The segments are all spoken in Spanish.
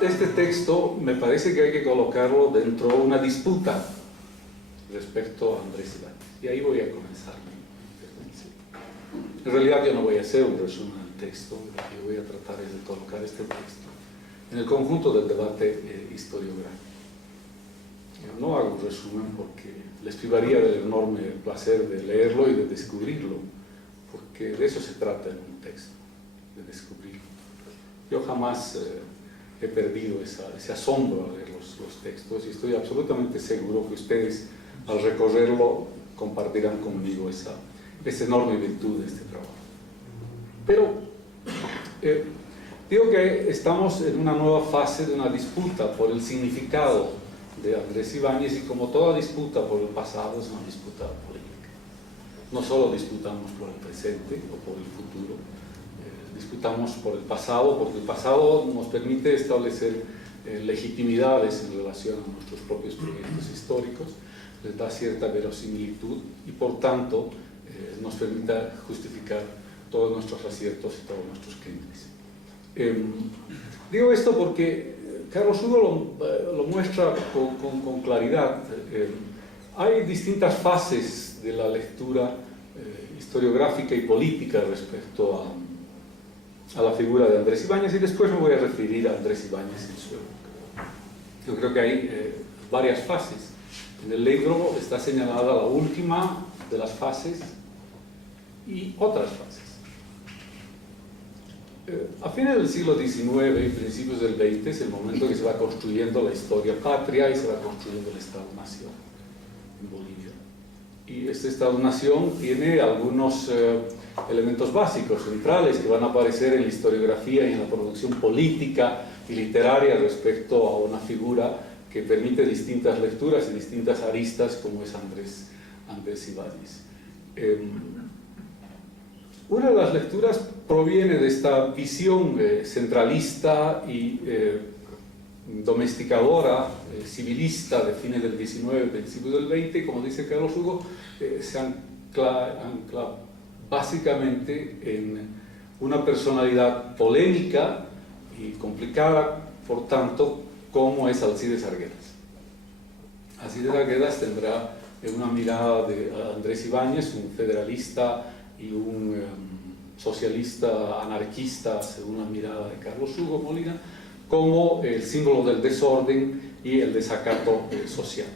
Este texto me parece que hay que colocarlo dentro de una disputa respecto a Andrés Ibáñez. Y ahí voy a comenzar mi intervención. En realidad yo no voy a hacer un resumen del texto, lo que voy a tratar es de colocar este texto en el conjunto del debate historiográfico. Yo no hago un resumen porque les privaría del enorme placer de leerlo y de descubrirlo, porque de eso se trata en un texto, de descubrirlo. Yo jamás he perdido ese asombro al leer los textos y estoy absolutamente seguro que ustedes al recorrerlo compartirán conmigo esa enorme virtud de este trabajo. Pero digo que estamos en una nueva fase de una disputa por el significado de Andrés Ibáñez, y como toda disputa por el pasado es una disputa política. No solo disputamos por el presente o por el futuro, disputamos por el pasado, porque el pasado nos permite establecer legitimidades en relación a nuestros propios proyectos históricos, les da cierta verosimilitud y por tanto nos permite justificar todos nuestros aciertos y todos nuestros crímenes. Digo esto porque Carlos Hugo lo muestra con claridad. Hay distintas fases de la lectura historiográfica y política respecto a la figura de Andrés Ibáñez, y después me voy a referir a Andrés Ibáñez en su época. Yo creo que hay varias fases. En el libro está señalada la última de las fases y otras fases. A fines del siglo XIX y principios del XX es el momento que se va construyendo la historia patria y se va construyendo el Estado-Nación en Bolivia. Y este Estado-Nación tiene algunos elementos básicos, centrales, que van a aparecer en la historiografía y en la producción política y literaria respecto a una figura que permite distintas lecturas y distintas aristas, como es Andrés Ibáñez. Una de las lecturas proviene de esta visión centralista y domesticadora, civilista de fines del XIX, principios del XX, y como dice Carlos Hugo, se ancla básicamente en una personalidad polémica y complicada, por tanto, como es Alcides Arguedas. Alcides Arguedas tendrá una mirada de Andrés Ibáñez, un federalista y un socialista anarquista, según la mirada de Carlos Hugo Molina, como el símbolo del desorden y el desacato social.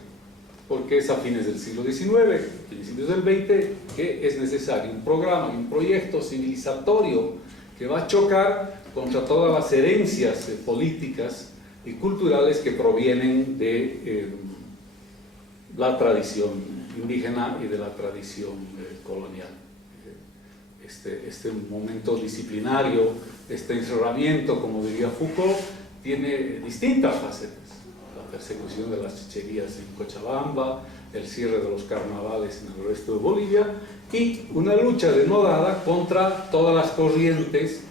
Porque es a fines del siglo XIX, principios del XX, que es necesario un programa y un proyecto civilizatorio que va a chocar contra todas las herencias políticas y culturales que provienen de la tradición indígena y de la tradición colonial. Este momento disciplinario, este encerramiento, como diría Foucault, tiene distintas facetas. La persecución de las chicherías en Cochabamba, el cierre de los carnavales en el resto de Bolivia y una lucha denodada contra todas las corrientes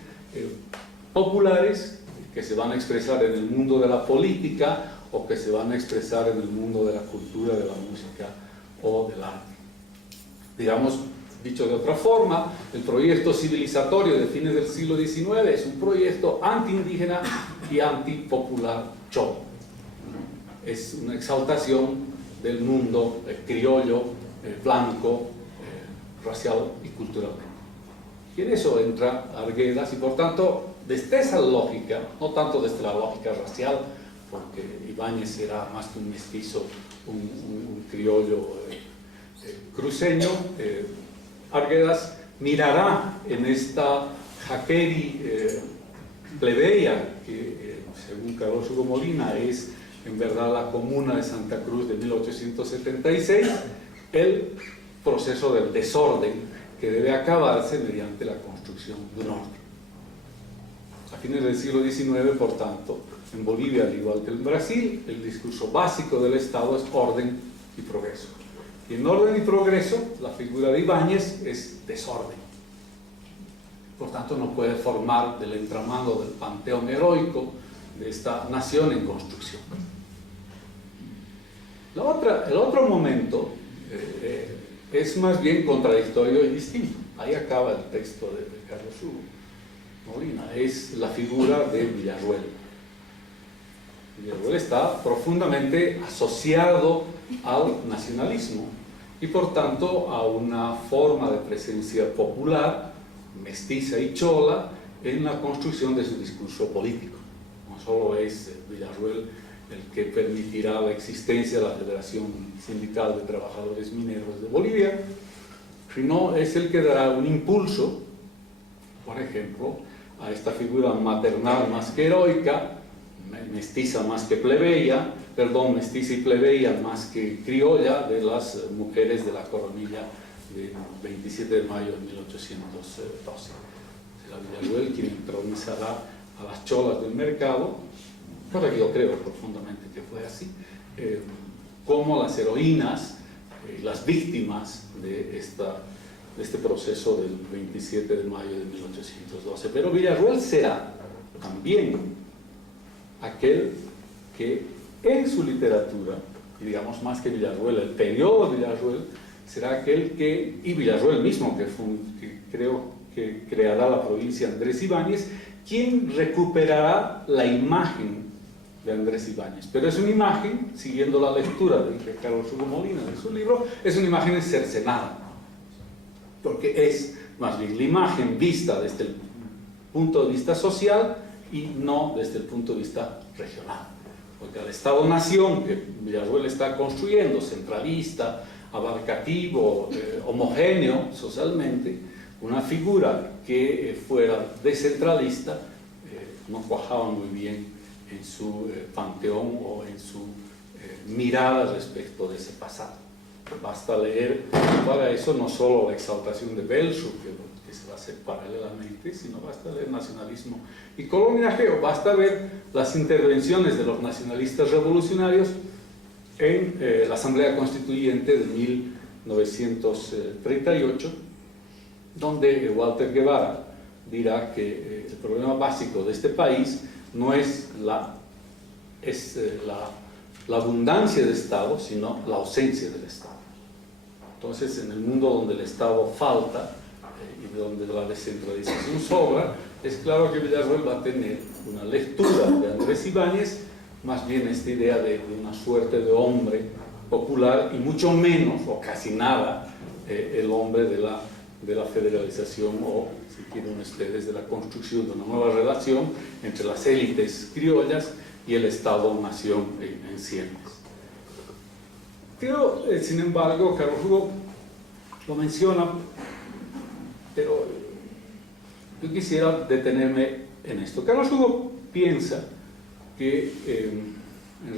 populares que se van a expresar en el mundo de la política o que se van a expresar en el mundo de la cultura, de la música o del arte. Digamos, dicho de otra forma, el proyecto civilizatorio de fines del siglo XIX es un proyecto antiindígena y antipopular cholo. Es una exaltación del mundo criollo, blanco, racial y culturalmente. Y en eso entra Arguedas y por tanto, desde esa lógica, no tanto desde la lógica racial, porque Ibáñez era más que un mestizo, un criollo cruceño, Arguedas mirará en esta jaqueri plebeya que según Carlos Hugo Molina es en verdad la Comuna de Santa Cruz de 1876, el proceso del desorden que debe acabarse mediante la construcción de un orden. A fines del siglo XIX, por tanto, en Bolivia, al igual que en Brasil, el discurso básico del Estado es orden y progreso. Y en orden y progreso, la figura de Ibáñez es desorden. Por tanto, no puede formar del entramado del panteón heroico de esta nación en construcción. El otro momento es más bien contradictorio y distinto. Ahí acaba el texto de Carlos Hugo Molina. Es la figura de Villarruel. Villarroel está profundamente asociado al nacionalismo y por tanto a una forma de presencia popular, mestiza y chola, en la construcción de su discurso político. No solo es Villarroel el que permitirá la existencia de la Federación Sindical de Trabajadores Mineros de Bolivia, sino es el que dará un impulso, por ejemplo, a esta figura maternal más que heroica, mestiza más que plebeya, mestiza y plebeya más que criolla, de las mujeres de la coronilla del 27 de mayo de 1812. Será Villarroel quien entronizará a las cholas del mercado, cosa que yo creo profundamente que fue así, como las heroínas, las víctimas de este proceso del 27 de mayo de 1812. Pero Villarroel será también aquel que en su literatura, y digamos más que Villarroel, el periodo de Villarroel, será aquel que, y Villarroel mismo, que creo que creará la provincia Andrés Ibáñez, quien recuperará la imagen de Andrés Ibáñez. Pero es una imagen, siguiendo la lectura de Carlos Hugo Molina de su libro, es una imagen cercenada, porque es más bien la imagen vista desde el punto de vista social y no desde el punto de vista regional. Porque el Estado-Nación que Villarroel está construyendo, centralista, abarcativo, homogéneo socialmente, una figura que fuera descentralista, no cuajaba muy bien en su panteón o en su mirada respecto de ese pasado. Basta leer para eso no solo la exaltación de Belsu, que se va a hacer paralelamente, sino basta leer Nacionalismo y Coloniaje, o basta ver las intervenciones de los nacionalistas revolucionarios en la Asamblea Constituyente de 1938, donde Walter Guevara dirá que el problema básico de este país no es la abundancia de Estado, sino la ausencia del Estado. Entonces, en el mundo donde el Estado falta y donde la descentralización sobra, es claro que Villarroel va a tener una lectura de Andrés Ibáñez, más bien esta idea de una suerte de hombre popular y mucho menos, o casi nada, el hombre de la federalización o, si quieren ustedes, de la construcción de una nueva relación entre las élites criollas y el Estado-Nación en ciencias. Pero, sin embargo, Carlos Hugo lo menciona, pero yo quisiera detenerme en esto. Carlos Hugo piensa que, en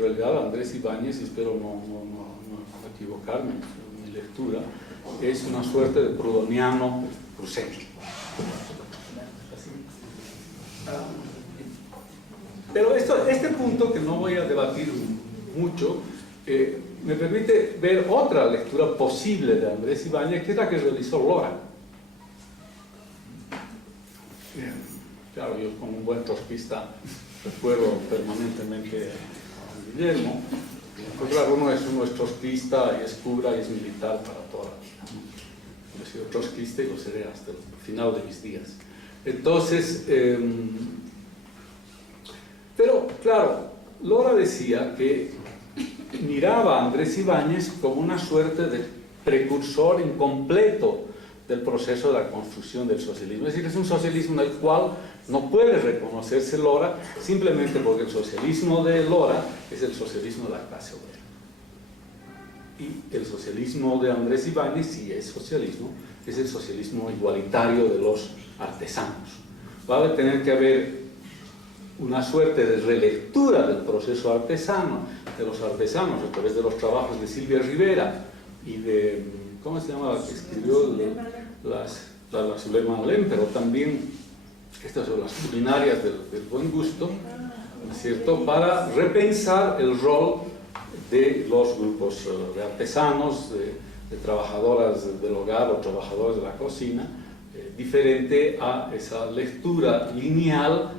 realidad, Andrés Ibáñez, y espero no equivocarme en mi lectura, es una suerte de prudoniano cruceño. Pero este punto, que no voy a debatir mucho, me permite ver otra lectura posible de Andrés Ibáñez, que es la que realizó Lora. Claro, yo como un buen trotskista recuerdo permanentemente a Guillermo. Pues claro, uno es trotskista y es cura y es militar para toda la vida, ¿no? Yo he sido trotskista y lo seré hasta el final de mis días. Entonces, pero claro, Lora decía que miraba a Andrés Ibáñez como una suerte de precursor incompleto del proceso de la construcción del socialismo. Es decir, es un socialismo en el cual no puede reconocerse Lora simplemente porque el socialismo de Lora es el socialismo de la clase obrera. Y el socialismo de Andrés Ibáñez, si es socialismo, es el socialismo igualitario de los artesanos. Va a tener que haber una suerte de relectura del proceso artesano, de los artesanos, a través de los trabajos de Silvia Rivera y de, ¿cómo se llama la que escribió? La Zulema Alem, pero también estas son las culinarias del buen gusto, ¿no es cierto?, para repensar el rol de los grupos de artesanos, de trabajadoras del hogar o trabajadores de la cocina, diferente a esa lectura lineal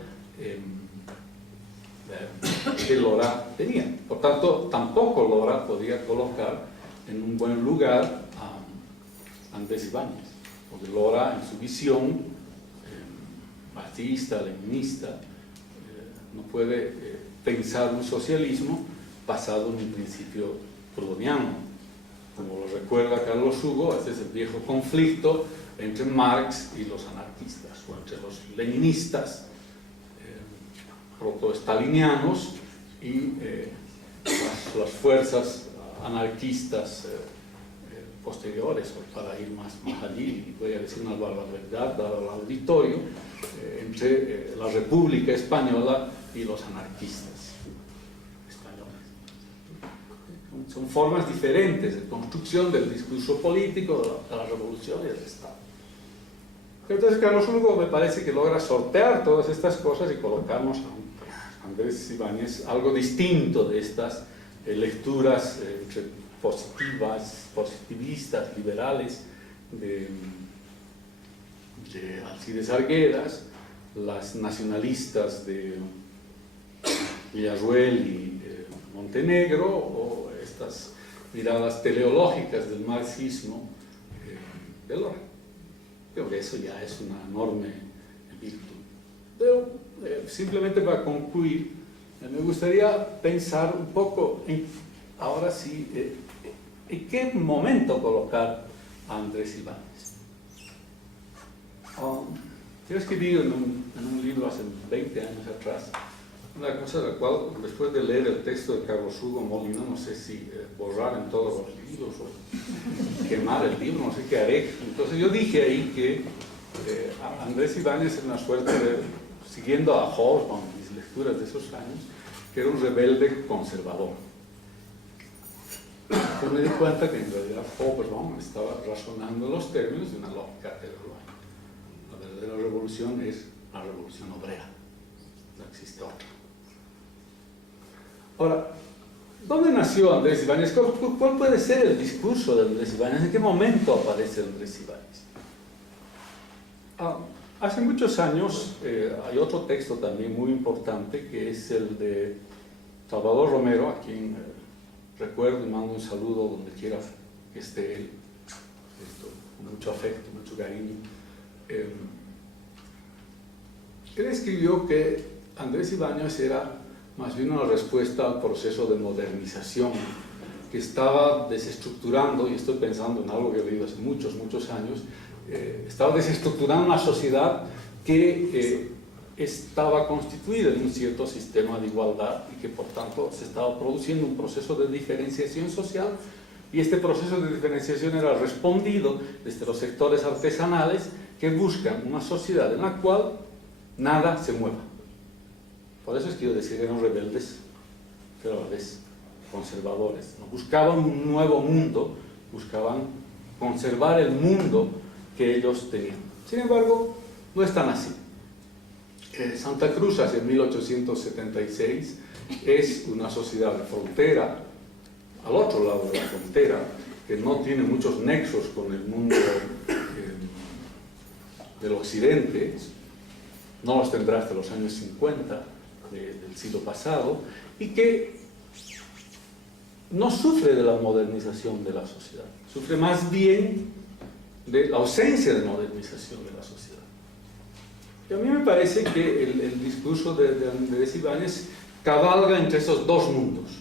que Lora tenía. Por tanto, tampoco Lora podía colocar en un buen lugar a Andrés Ibáñez, porque Lora, en su visión marxista, leninista, no puede pensar un socialismo basado en un principio proudhoniano. Como lo recuerda Carlos Hugo, este es el viejo conflicto entre Marx y los anarquistas, o entre los leninistas, proto-stalinianos, y las fuerzas anarquistas posteriores, o para ir más allí, y voy a decir una barbaridad dado el auditorio, entre la República Española y los anarquistas españoles. Son formas diferentes de construcción del discurso político, de la revolución y del Estado. Entonces Carlos Hugo me parece que logra sortear todas estas cosas y colocarnos a Andrés Ibáñez algo distinto de estas lecturas entre positivistas, liberales de Alcides Arguedas, las nacionalistas de Villarruel y Montenegro, o estas miradas teleológicas del marxismo de Lora. Creo que eso ya es una enorme virtud. Pero simplemente para concluir, me gustaría pensar un poco ahora sí, ¿en qué momento colocar a Andrés Ibáñez? Yo escribí en un libro hace 20 años atrás una cosa de la cual, después de leer el texto de Carlos Hugo Molina, no sé si borrar en todos los libros o quemar el libro, no sé qué haré. Entonces yo dije ahí que Andrés Ibáñez es una suerte de, siguiendo a Hobsbawm, mis lecturas de esos años, que era un rebelde conservador. Entonces me di cuenta que en realidad Hobsbawm estaba razonando en los términos de una lógica teleológica. La verdadera revolución es la revolución obrera, no existe otra. Ahora, ¿dónde nació Andrés Ibáñez? ¿Cuál puede ser el discurso de Andrés Ibáñez? ¿En qué momento aparece Andrés Ibáñez? Hace muchos años hay otro texto también muy importante, que es el de Salvador Romero, a quien recuerdo y mando un saludo donde quiera que esté él, con mucho afecto, mucho cariño. Él escribió que Andrés Ibáñez era más bien una respuesta al proceso de modernización que estaba desestructurando, y estoy pensando en algo que he leído hace muchos años, estaba desestructurando una sociedad que estaba constituida en un cierto sistema de igualdad y que por tanto se estaba produciendo un proceso de diferenciación social, y este proceso de diferenciación era respondido desde los sectores artesanales que buscan una sociedad en la cual nada se mueva. Por eso es que yo decía que eran rebeldes, pero a la vez conservadores, ¿no? Buscaban un nuevo mundo, buscaban conservar el mundo que ellos tenían. Sin embargo, no es tan así. Santa Cruz, hacia 1876, es una sociedad de frontera, al otro lado de la frontera, que no tiene muchos nexos con el mundo del occidente, no los tendrá hasta los años 50 del siglo pasado, y que no sufre de la modernización de la sociedad, sufre más bien de la ausencia de modernización de la sociedad. Y a mí me parece que el discurso de Andrés Ibáñez cabalga entre esos dos mundos,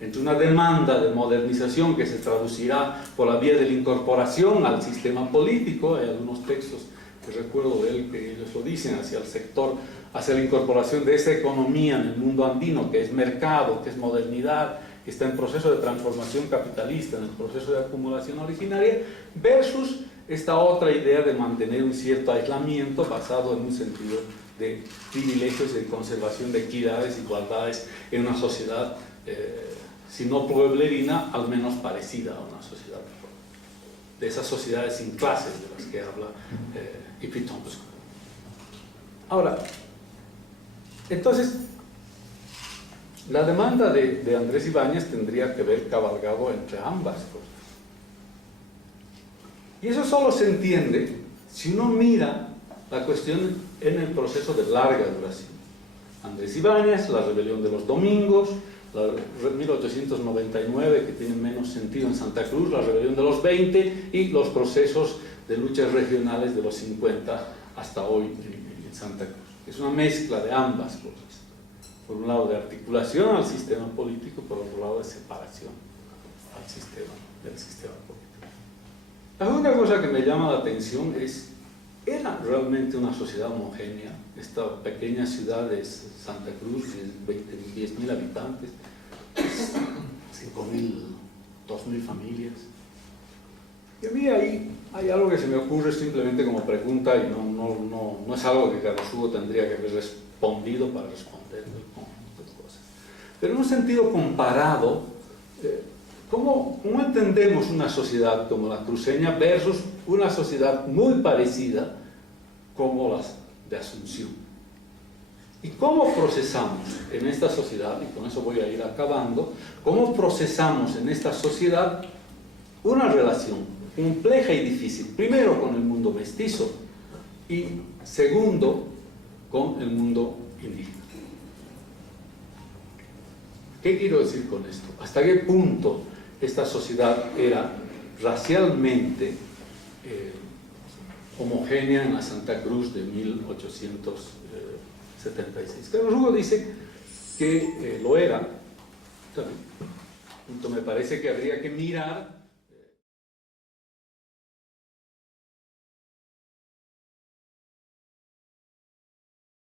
entre una demanda de modernización que se traducirá por la vía de la incorporación al sistema político. Hay algunos textos que recuerdo de él que ellos lo dicen, hacia el sector, hacia la incorporación de esa economía en el mundo andino, que es mercado, que es modernidad, que está en proceso de transformación capitalista, en el proceso de acumulación originaria, versus esta otra idea de mantener un cierto aislamiento basado en un sentido de privilegios y de conservación de equidades, igualdades en una sociedad, si no pueblerina, al menos parecida a una sociedad de esas sociedades sin clases de las que habla Ipitonsky. Ahora, entonces, la demanda de Andrés Ibáñez tendría que haber cabalgado entre ambas cosas. Y eso solo se entiende si uno mira la cuestión en el proceso de larga duración. Andrés Ibáñez, la rebelión de los domingos, la 1899, que tiene menos sentido en Santa Cruz, la rebelión de los 20 y los procesos de luchas regionales de los 50 hasta hoy en Santa Cruz. Es una mezcla de ambas cosas. Por un lado de articulación al sistema político, por otro lado de separación del sistema político. La segunda cosa que me llama la atención es, ¿era realmente una sociedad homogénea? Esta pequeña ciudad de Santa Cruz, de 10.000 habitantes, 5.000, 2.000 familias. Y a mí ahí hay algo que se me ocurre simplemente como pregunta, y no es algo que Carlos Hugo tendría que haber respondido para responder el conjunto de cosas. Pero en un sentido comparado, ¿cómo entendemos una sociedad como la cruceña versus una sociedad muy parecida como las de Asunción? ¿Y cómo procesamos en esta sociedad, y con eso voy a ir acabando, cómo procesamos en esta sociedad una relación compleja y difícil, primero con el mundo mestizo y segundo con el mundo indígena? ¿Qué quiero decir con esto? ¿Hasta qué punto esta sociedad era racialmente homogénea en la Santa Cruz de 1876? Carlos Hugo dice que lo era. Me parece que habría que mirar